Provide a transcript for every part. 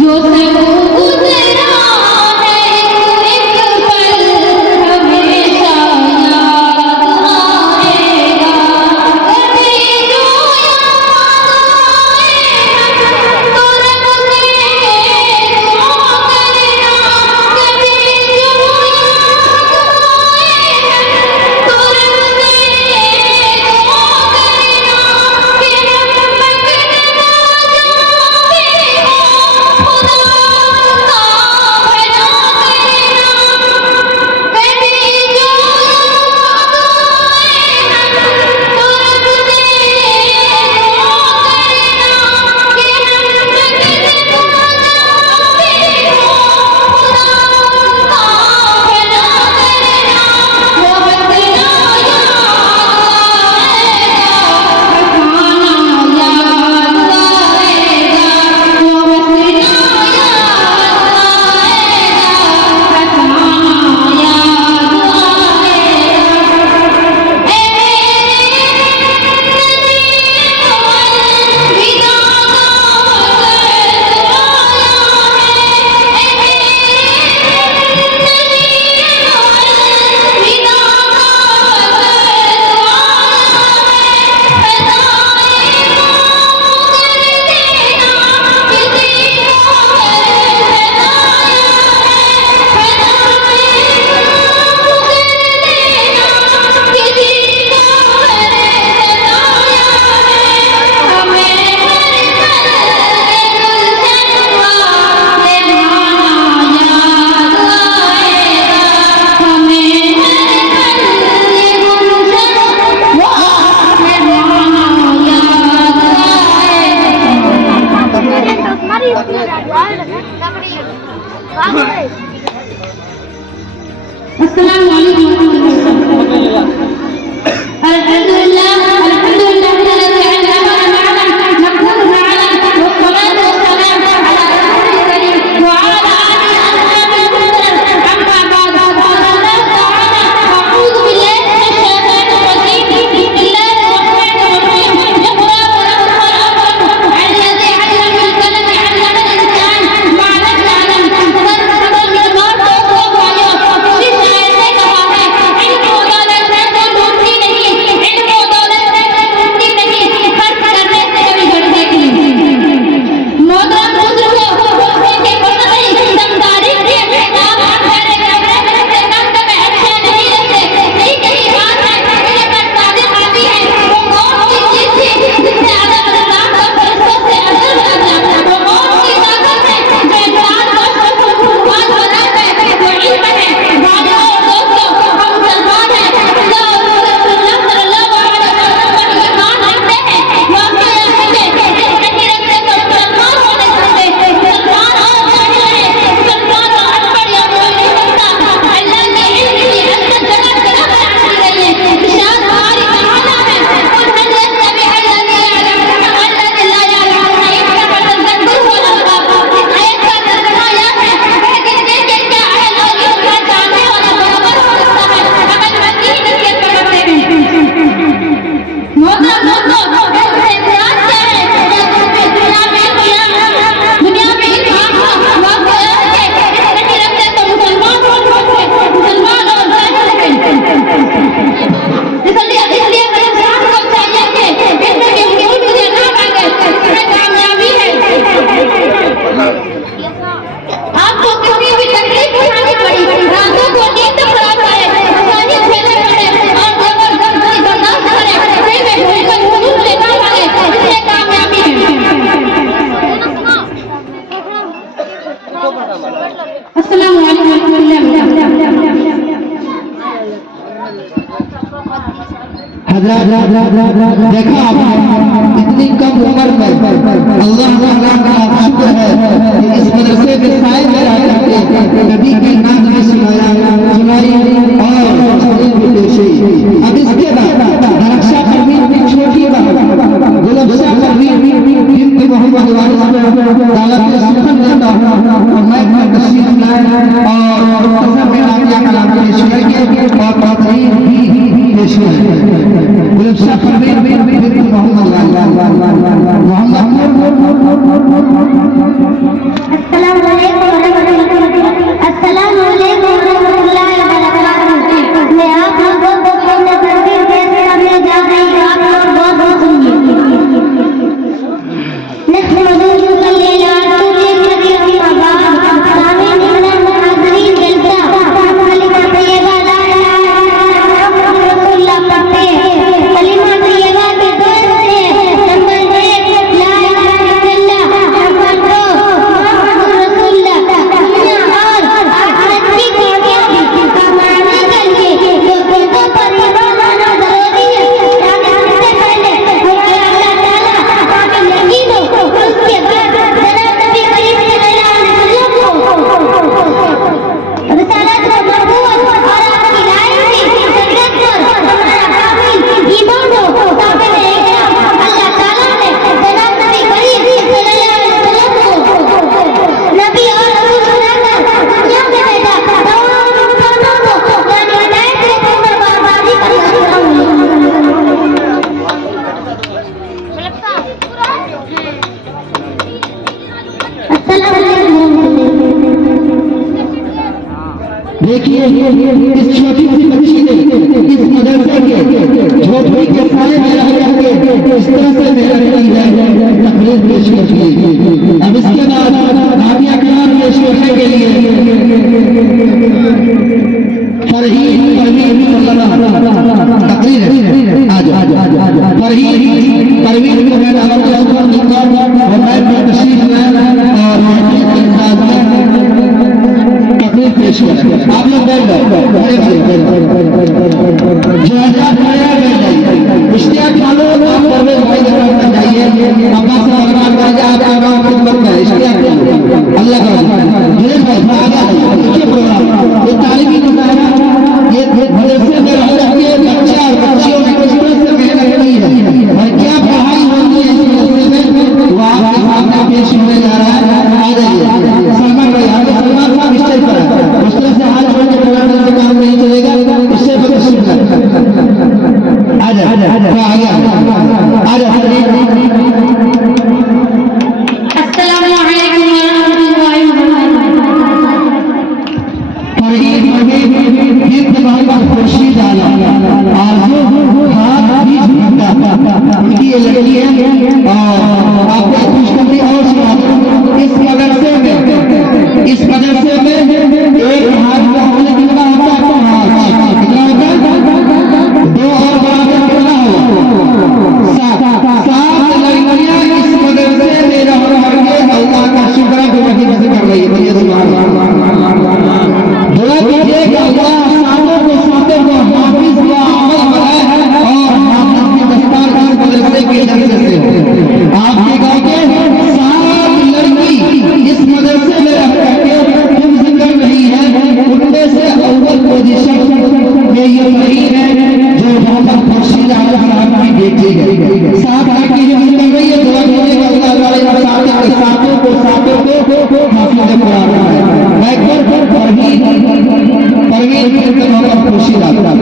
जो सब गुजरा है एक पल हमेशा याद आएगा, कभी जो याद आए तो रब से दुआ करना, कभी जो याद आए तो रब से दुआ करना कि रहमत देखा आपने इतनी कम उम्र में अल्लाह का शुक्र है कि इस मदरसे के साए में रह करके नबी की नात में सुनाई और भी पेशी। अब इसके बाद रक्षा परवीन की छोटी गुलबशा परवीन जिनकी मोहम्मद दावत सुखन देता हूँ और मैं तस्वीर लाए और में आप कलाम पेश करेंगे और तकरीर भी पेश करेंगे। गुलशन परवीन मोहम्मद अस्सलाम वालेकुम रहमतुल्लाहि व बरकातहू। मैं आप लोगों को अपने तकरीर पेश करने जा रही हूं। आप लोग बहुत सुनिए। नहमदुहु सल्लल्लाहु अलैहि वसल्लम सामीन हाज़रीन जलसा कलिमा तैयबा ला इलाहा इल्लल्लाह मुहम्मदुर रसूलुल्लाह पढ़ते हैं। कलिमा तैयबा के दौर से नंबर 1 ला इलाहा इल्लल्लाह, नंबर 2 मुहम्मदुर रसूलुल्लाह। दुनिया और आखिरत की कामयाबी कमाने के लिए लोगों को पर ईमान लाना जरूरी है। यानी सबसे पहले हमारा अल्लाह ताला हमें यकीन हो, उसके बाद जनाब नबी करीम सल्लल्लाहु अलैहि वसल्लम को रिसालत को नबूवत और आपकी लाइन की शरीयत पर हमारा कामिल ईमान हो। साबित है कि अल्लाह ताला ने जनाब नबी करीम सल्लल्लाहु अलैहि वसल्लम को नबी और रसूल बनाकर दुनिया में भेजा। तमाम इंसानों को यानी हिदायत से पूर्ण बर्बादी पर अस्सलाम वालेकुम। देखिए इस छोटी सी बच्ची ने इस मदरसे के झोपड़ी के साए में रह करके इस तरह से मेहनत की है, तकरीर पेश की है। अब इसके बाद नादिया कलाम पेश करने के लिए फरहीन परवीन तकरीर है। आ जाओ फरहीन परवीन को मैं और मैं तशरीफ लाए और तकरीर पेश करें। आप लोग बैठ जाओ, इश्तियाक मानो आप परवेज भाई के पास जाइए, अब्बास सरकार का आपका गांव खिदमत में इश्तियाक अल्लाह का जुनेद भाई आगे देखिए प्रोग्राम ये तालीमी मुजाहरा ये मदरसे में रह के बच्चे और बच्चियों ने किस तरह से मेहनत की है और क्या पढ़ाई होती है इस मदरसे में वो आपके सामने पेश होने जा रहा है। आ जाइए सलमान भाई, आगे सलमान साहब स्टेज पर उस तरह से हाथ जोड़ के प्रोग्राम से काम नहीं चलेगा, इससे तशरीफ लाए। आ जाओ आ जाओ आ जाओ। अस्सलाम वालेकुम रहमतुल्लाहि व बरकातहू। फरहीन हिंद मोहम्मद खुर्शीद आलम आरज़ू हाथ भी झुकता उनकी ये लड़की है। और आपको खुशखबरी और सुनाता हूं, इस मदरसे में एक हाथ का होने कितना होता है, कितना होता है, 2 और बराबर कितना हुआ 7 लड़कियां इस मदरसे में रह के अल्लाह का शुक्र कर रही है। बोलिए सुभान अल्लाह। दुआ कीजिए कि अल्लाह सातों को हाफिज व अमल बनाए और हाफिज की दस्तार इस मदरसे के जरिए से हो। आपके गांव के 7 लड़की इस मदरसे में रह करके हिफ्ज़ कर रही है, उनमें से अव्वल पोजीशन में ये वही है जो मोहम्मद खुर्शीद आलम साहब की बेटी है। 7 लड़की हिफ्ज़ कर रही है। दुआ कीजिए कि अल्लाह ताला इन सातों को हाफिज कुरान बनाए। मैं एक बार परवीन मोहम्मद खुर्शीद आलम।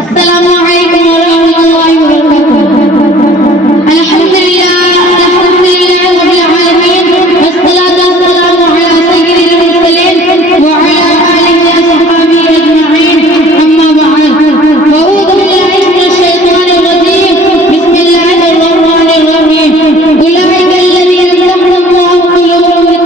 अस्सलाम वालेकुम रहमतुल्लाहि व बरकातहू। अल्हम्दुलिल्लाह रब्बिल आलमीन वस्सलातु वस्सलामु अला सय्यिदिल मुरसलीन व अला आलिहि व सहाबिहि अजमईन। अम्मा बअद, अऊज़ु बिल्लाहि मिनश शैतानिर रजीम। बिस्मिल्लाहिर रहमानिर रहीम। उलाइका अल्लज़ीना इस्तहवल्लाहु क़ुलूबुहुम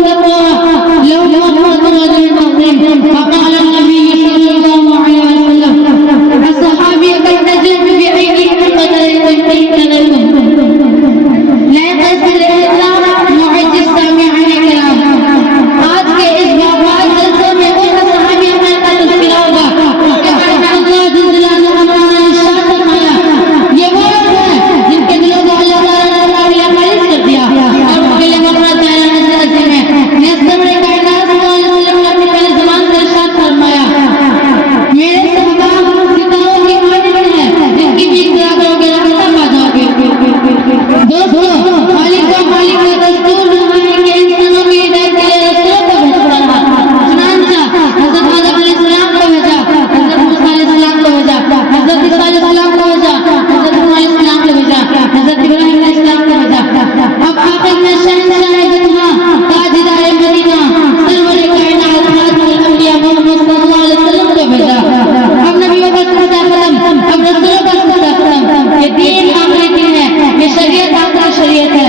हम रसूल का मुस्तकम, ये दीन आखिरी दीन है, ये शरीयत आखिरी शरीयत है,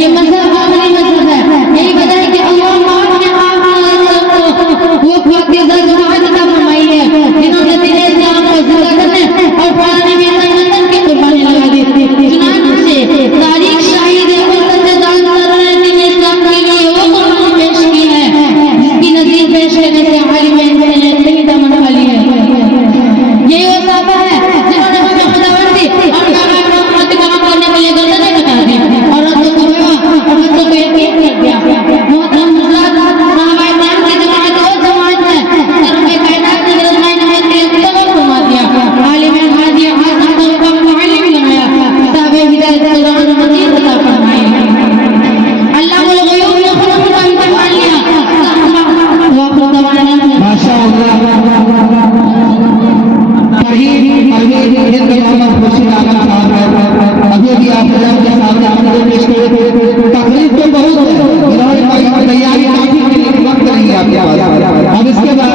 ये मजहब आखिरी मजहब है। यही वजह है कि अल्लाह पाक ने वो पाकीज़ा जमात का फरमाई है जिन्होंने दीन इस्लाम को जिंदा करने और फैलाने में अपने वतन की कुर्बानी लगा दी। चुनांचे तारीख शाहिद है उस सच्चेदार ने दीन इस्लाम के लिए वो कुर्बानी पेश की है जिसकी नज़ीर पेश करने से आलिम ने इतनी दमन वाली है। यही वो साहबा है जिन्होंने हमें खुदावंदी और नारायण का काम करने के लिए गर्दनें कटा दी, औरतों को विवाह और बच्चों को यतीम कर दिया। मोहतरम हज़रात, साहबा इकराम की जमात वो जमात है जिन्होंने कायनात की रहनुमाई के लिए तमाम फरमा दिया। आलिम हादिया हाज़िर का मुअल्लिम बनाया, साहब हिदायत का कुरान मजीद अता फरमाए। अल्लाह को गयूब ने खुद का इम्तिहान लिया। वाक़िअ दवाना माशाअल्लाह अभी आप के सामने आपको पेश करे तकलीफ तो बहुत है, तैयारी काफी वक्त नहीं है आपके पास। अब इसके बाद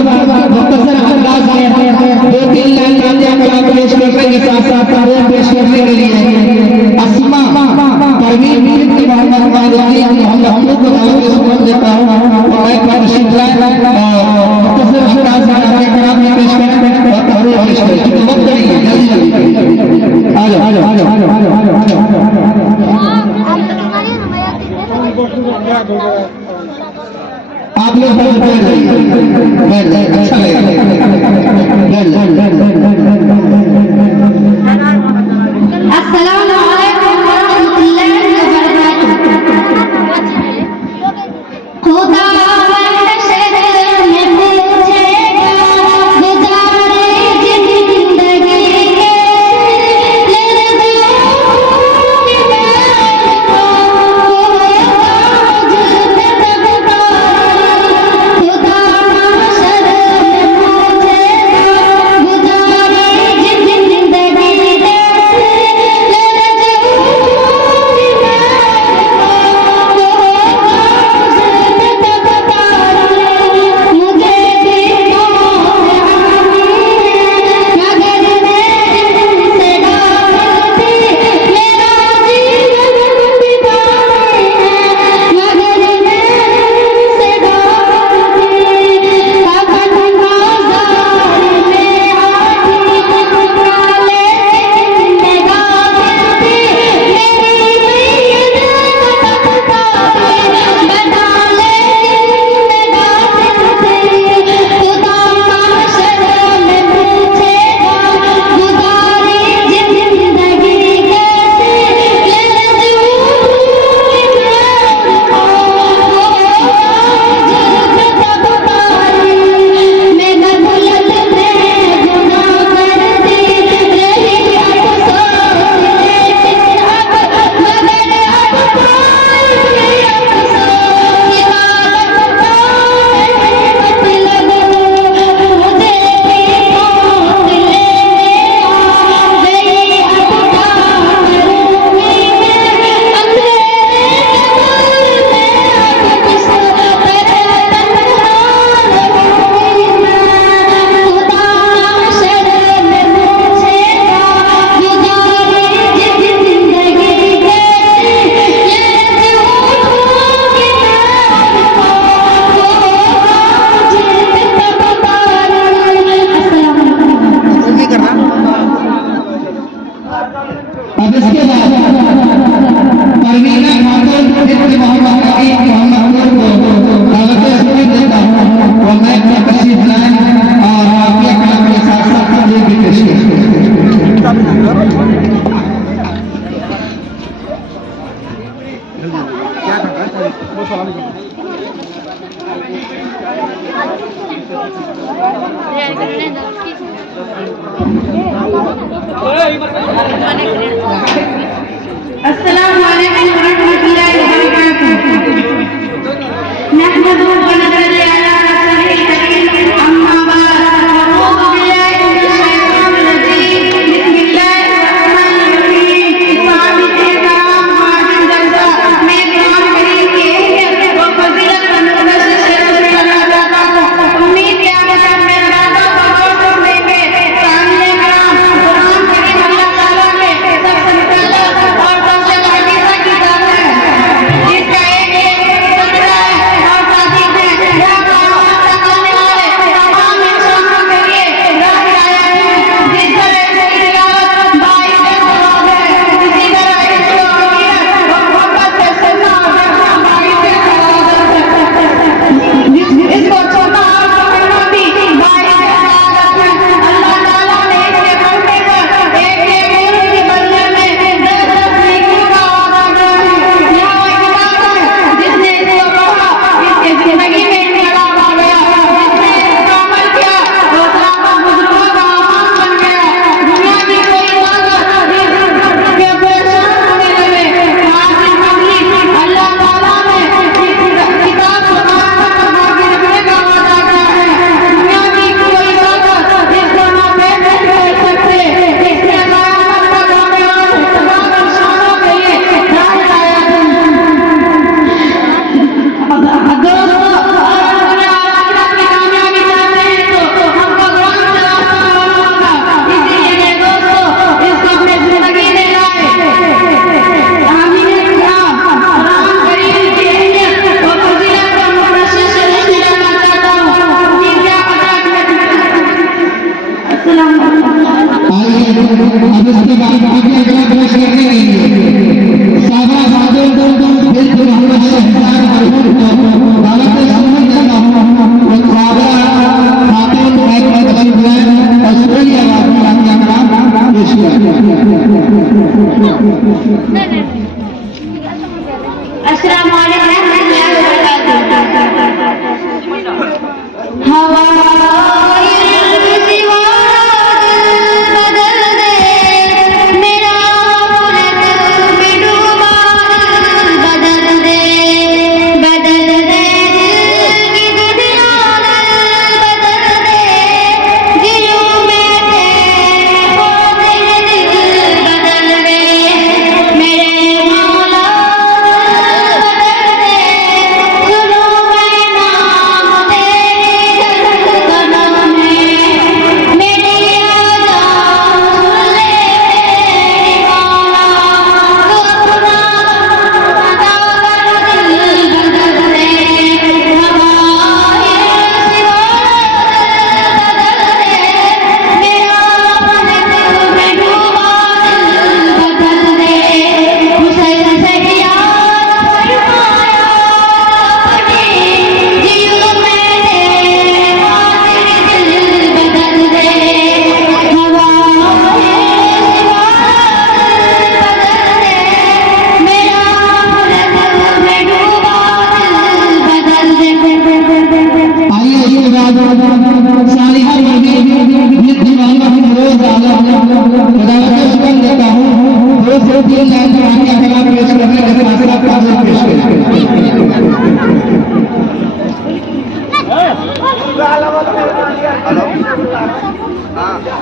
मुख्तसर अंदाज में 2-3 लाइन ताज़िया कलाम पेश करने के साथ साथ पेश करने के लिए अस्मा परवीन बिन्त मोहम्मद मादनी मोहम्मद को दावत देता हूं और मैं तशरीफ लाए और मुख्तसर अंदाज में अपने कलाम में पेश करें और पेश करें। वक्त नहीं है, जल्दी आ जाओ आ जाओ आ जाओ आ जाओ आ जाओ। आप लोग बैठ जाइए, अच्छा अस्सलाम वालेकुम वरहमतुल्लाहि वबरकातुहू। खुदा अब इसके बाद परवीना खातून बिन्त मोहम्मद मोहम्मद को दावत इस्लाम देता हूं और मैं अपना तशरीफ लाए और आपके कलाम के साथ साथ तबलीग भी पेश क्या अब इसके बाद आगे अगला प्रश्न करने के लिए साहबा सादो फिर मोहम्मद शहजाद मरहूम को दावत सुन्नत देता हूं और साहबा खातून महकमा तशरीफ लाए ऑस्ट्रेलिया वाली अपना पेश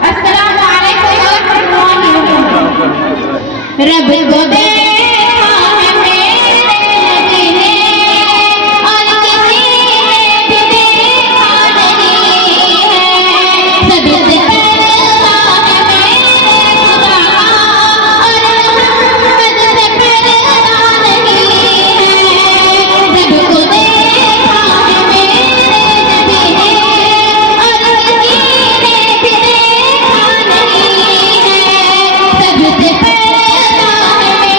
अस्सलाम वालेकुम रब को देखा है मेरे नबी ने और किसी ने भी देखा नहीं है। सबसे पहला है मेरे खुदा और मोहम्मद से पहला नहीं है। रब को देखा है मेरे नबी ने और किसी ने भी देखा नहीं है। सबसे पहला है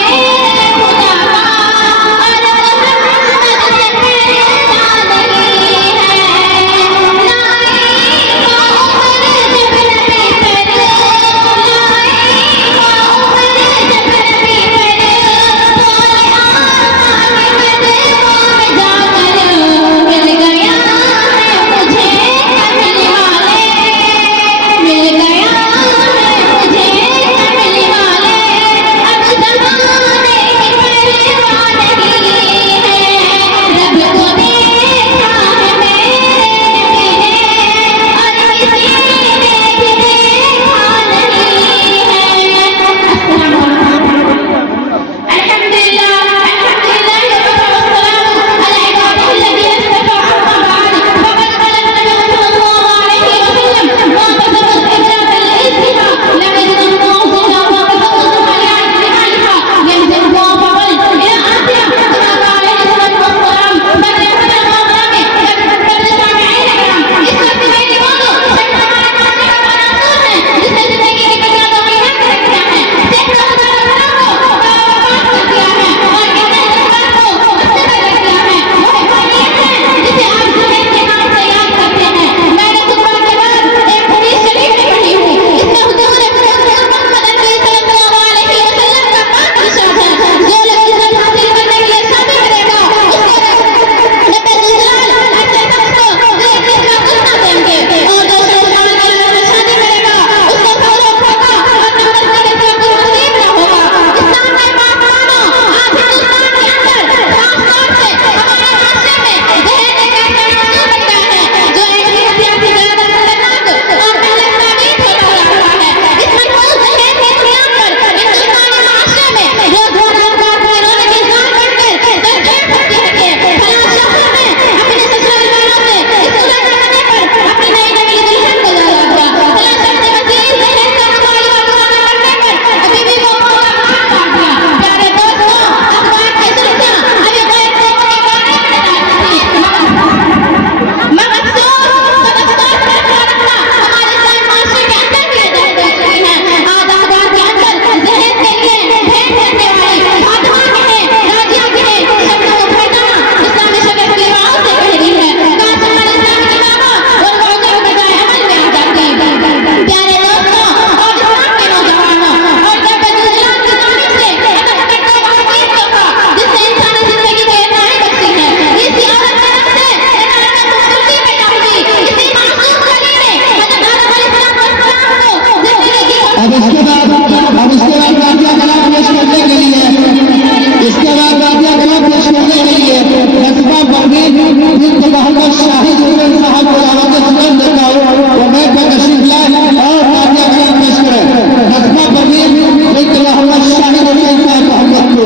इसके बाद वादिया कलाम पेश करने के लिए जज्बा परवीन बिन्त मोहम्मद शाहिद हुसैन साहब को दावत जुलूस देता हूँ वो मैं पर तशरीफ लाए और वादिया कलाम पेश करें। जज्बा परवीन बिन्त मोहम्मद शाहिद हुसैन साहब मोहम्मद को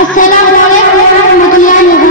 अस्सलामु अलैकुम रहमतुल्लाहि व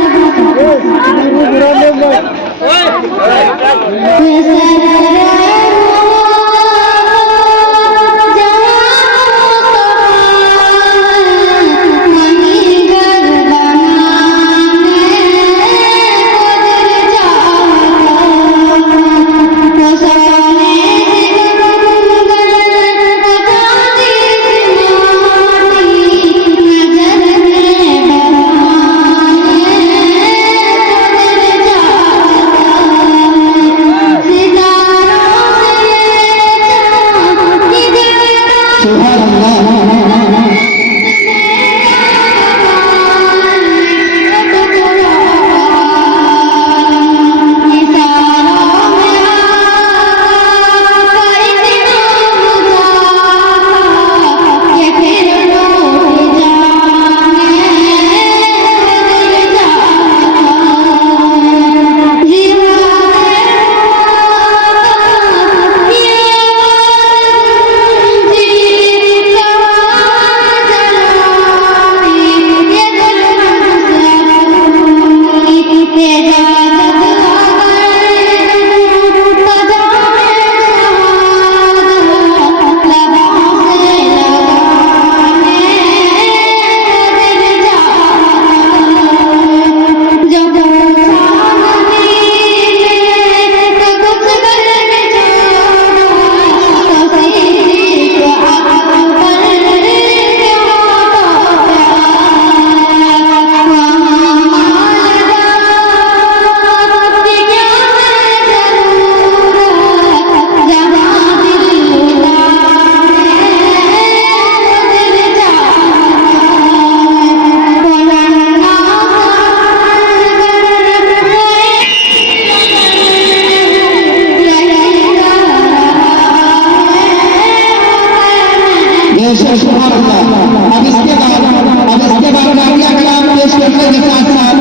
अब इसके बाद वादिया कलाम पेश करने के साथ साथ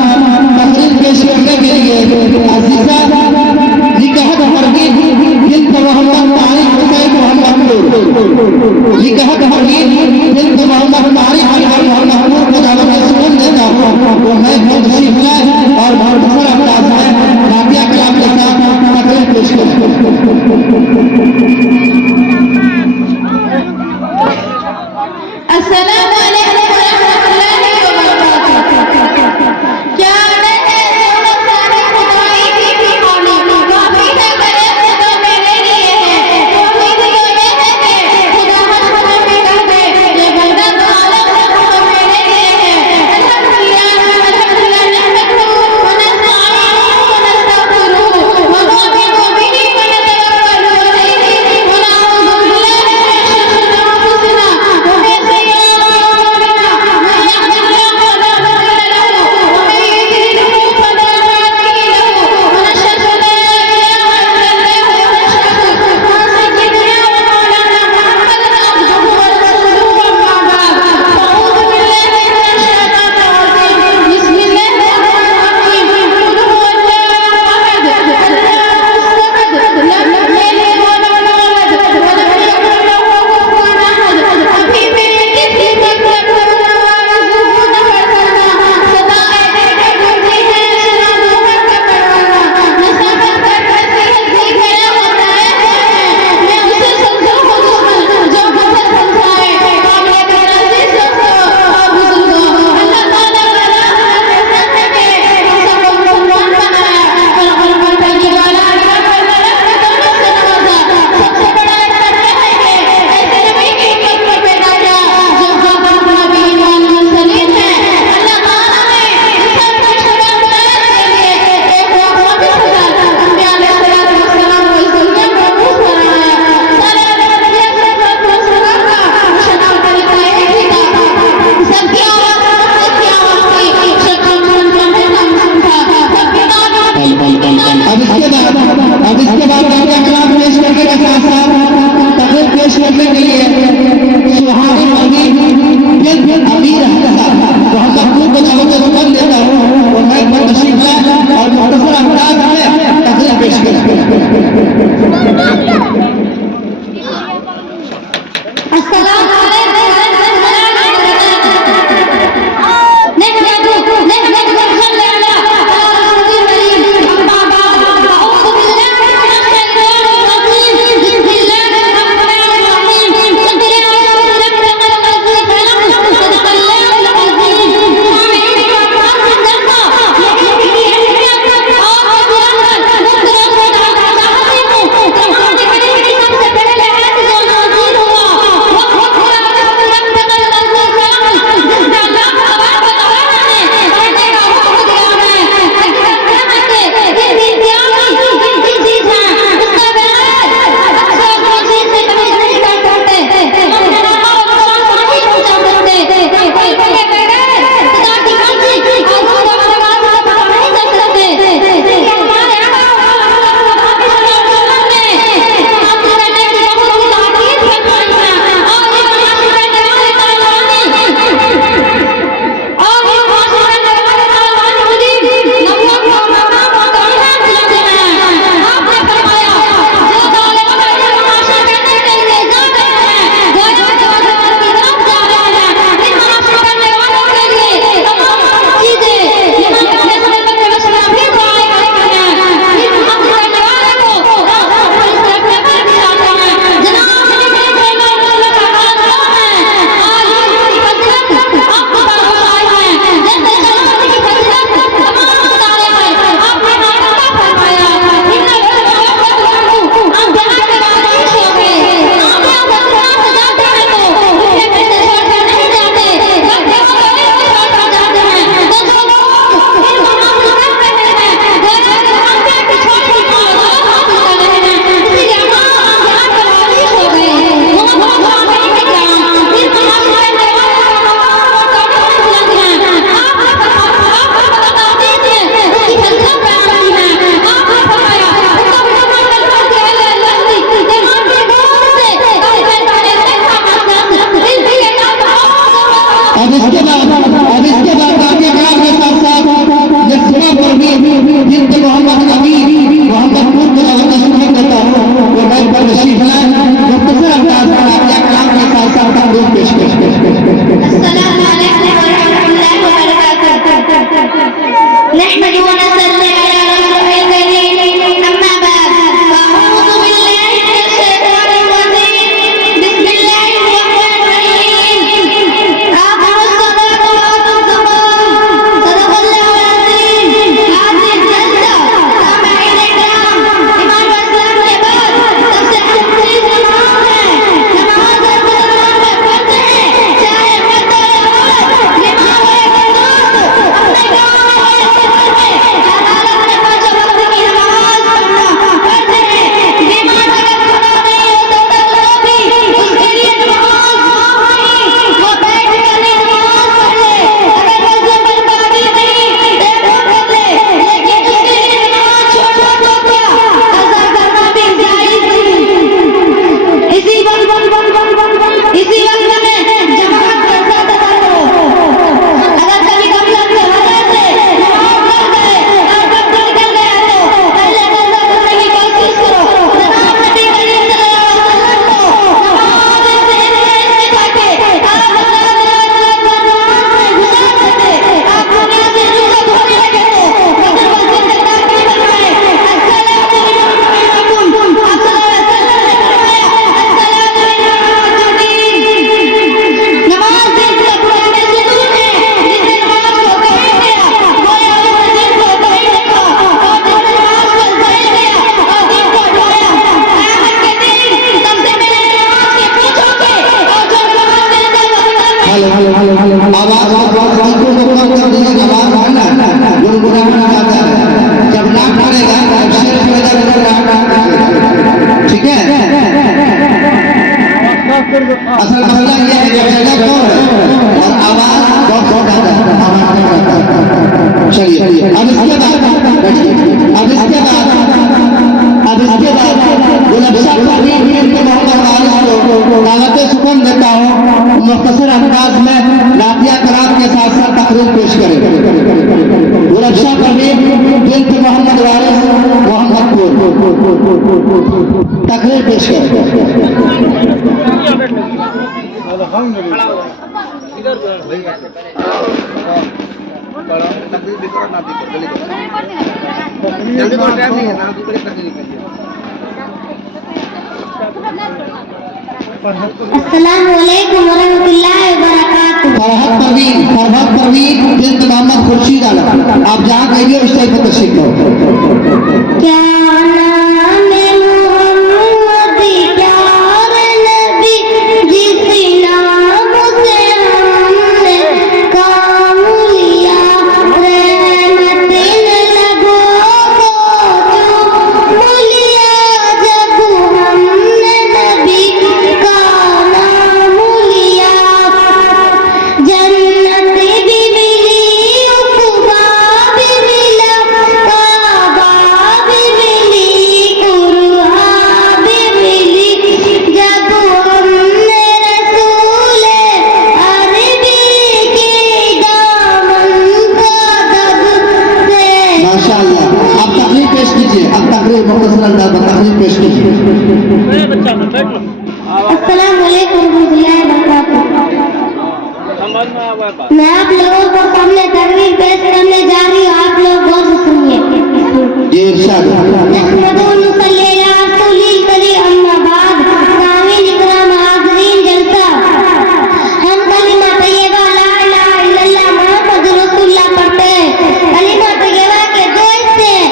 तकरीर पेश करने के लिए अजीजा लिकहत हरगीन बिन्त मोहम्मद तारिक हुसैन मोहम्मद लिकहत हरगीन बिन्त मोहम्मद तारिक हुसैन मोहम्मद को दावत जुलूस देता हूँ वो मैं बहुत तशरीफ लाए और मुख्तसर अंदाज में वादिया कलाम के साथ तकरीर पेश करें। अस्सलामु अलैकुम रहमतुल्लाहि व बरकातुहू। क्या है जो सारी खुदाई की होनी काफी है गलत तो मेरे लिए है। उम्मीद तो ये है कि खुदा मुझको भी बाद कलाम पेश करने के साथ साथ तकरीर पेश करने के लिए सुहानी अमीर मोहम्मद खूब को दावत रुकन देता हूँ और मैं तशरीफ लाए और मुख्तसर अंदाज में तकरीर पेश करें। अब इसके बाद आगे कलाम के साथ साथ यस्मा पर भी जिनके मोहम्मद अमीर मोहम्मद खूब को दावत रुकन देता हूँ और मैं तशरीफ लाए मुख्तसर अंदाज में आपके कलाम के साथ साथ तकरीर पेश करें। अस्सलामु अलैकुम व रहमतुल्लाहि व बरकातुहू। नहमदुहु व नसल्ली अला रसूलिल करीम। अम्मा बाद फअऊज़ु बिल्लाहि मिनश शैतानिर रजीम। बिस्मिल्लाहिर रहमानिर रहीम। आक़िमुस सलात व आतुज़ ज़कात। सदक़ल्लाहुल अज़ीम। हाज़िर जलसा सामईन इकराम, ईमान व इस्लाम के बाद सबसे अहम चीज़ नमाज़ है। नमाज़ हर मुसलमान पर फर्ज़ है, चाहे मर्द हो या औरत, बीमार हो या तंदुरुस्त, अपने गाँव में हो या शहर में, हर हालत पेश करें। गुलशन परवीन बिन्त मोहम्मद वारिस मोहम्मदपुर तकरीर पेश करें। अस्सलामु अलैकुम वरहमतुल्लाहि वबरकातुहू। फरहत परवीन बिन्त मोहम्मद खुर्शीद आलम, आप जहाँ कहिए उस टाइप पर तशरीफ लो। क्या नाम मोहम्मद प्यार नबी जिस नाम से हमने काम लिया, रहमतिन लगों को चूम लिया जब हमने नबी का नाम लिया। जन्नत भी मिली, उक़बा भी मिला, काबा भी मिली, कुरआन भी मिली, जब हमने रसूल अरबी के दामन को दब से। माशाअल्लाह, आप तकरीर पेश कीजिए। अब तकरीर मुख्तसर अंदाज में तकरीर पेश कीजिए। अस्सलामु अलैकुम वरहमतुल्लाहि वबरकातुहू। मैं आप लोगों को सामने तकरीर पेश करने जा रही हूँ, आप लोग गौर से सुनिए। ये इरशाद नहमदुहु व नुसल्ली अला रसूलिल करीम, अम्मा बाद। सामीन इकराम, हाज़रीन जलसा, हम कलिमा तैयबा ला इलाहा इल्लल्लाह मुहम्मदुर रसूलुल्लाह पढ़ते हैं। कलिमा तैयबा के दो हिस्से हैं।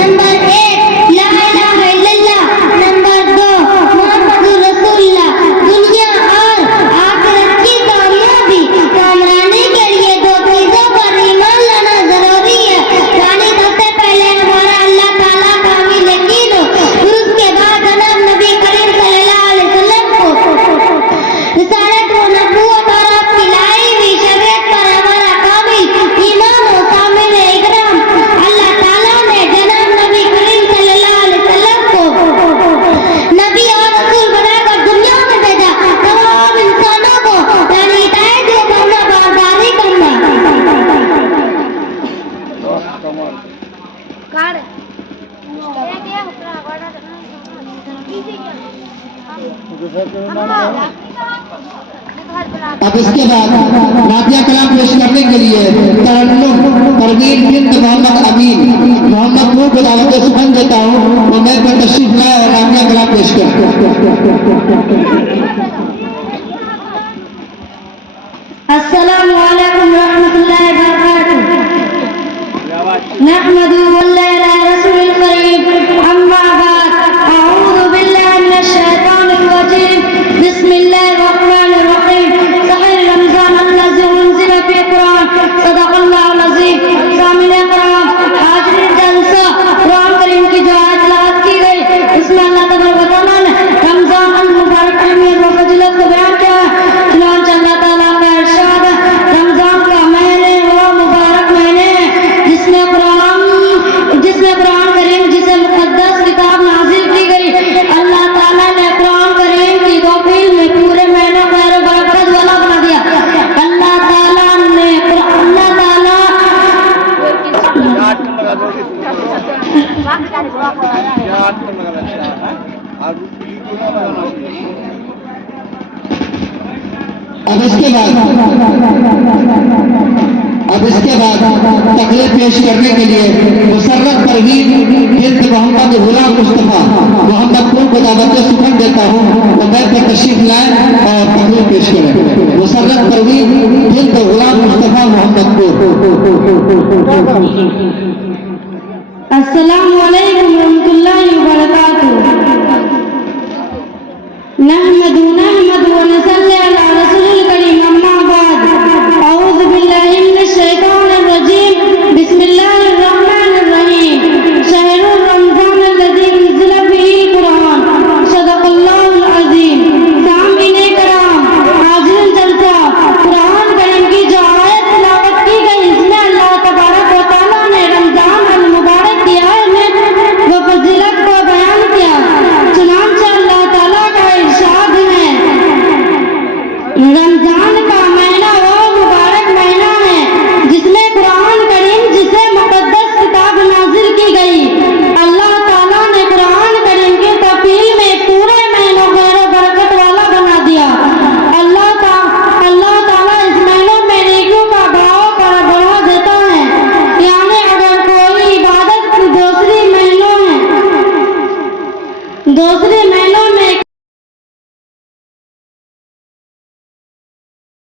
नंबर एक ला इलाहा इल्लल्लाह, नंबर दो मुहम्मदुर रसूलुल्लाह। दुनिया और आखिरत की कामयाबी कामरानी के लिए दो चीजों पर ईमान लाना जरूरी है, यानी सबसे पहले हमारा अल्लाह ताला का हमें यकीन हो, फिर उसके बाद जनाब नबी करीम सल्लल्लाहु अलैहि वसल्लम को रिसालत व नबूवत और आपकी लाई हुई शरीयत पर हमारा कामिल ईमान हो। सामने इकराम, अल्लाह ताला ने जनाब नबी करीम सल्लल्लाहु अलैहि वसल्लम को नबी और रसूल बनाकर दुनिया में भेजा, तमाम इंसानों को यानी हिदायत करना, बारदारी करना। अब इसके बाद नातिया कलाम पेश करने के लिए तरन्नुम परवीन बिन्त मोहम्मद अमीन मोहम्मदपुर को दावत सुखन देता हूँ। वो मैं पर तशरीफ लाए और नातिया कलाम पेश कर। अस्सलामु अलैकुम रहमतुल्लाहि व बरकातुहू। नहमदुहु व नसल्ली अला रसूलिल करीम, अम्मा बाद। अऊज़ु बिल्लाहि मिनश शैतानिर रजीम। बिस्मिल्लाहिर रहमानिर रहीम। शहर रमज़ान अल्लज़ी उन्ज़िला फ़ीहिल कुरान। सदक़ल्लाहुल अज़ीम। सामिने कराम, हाज़रीन जलसा, कुरान करीम की जो आयत तिलावत की गई, उसमें अल्लाह तबारक व तआला ने रमज़ान अल मुबारक अहमियत व फजीलत को बयान किया है। चुनांचे अल्लाह ताला का इरशाद है, रमज़ान का महीने वो मुबारक महीने हैं जिसमें कुरान करीम जिसे मुक़द्दस किताब नाज़िल की गई। अल्लाह ताला ने कुरान करीम की तौफ़ील में पूरे महीने को खैर बरकत वाला बना दिया। अल्लाह ताला अब इसके बाद तकरीर पेश करने के लिए मुसर्रत परवीन बिन्त मोहम्मद गुलाम मुस्तफा मोहम्मदपुर को दावत सुखन देता हूँ। वो मैं पर तशरीफ लाए और तकरीर पेश करें। मुसर्रत परवीन बिन्त गुलाम मुस्तफा मोहम्मदपुर। अस्सलामु अलैकुम।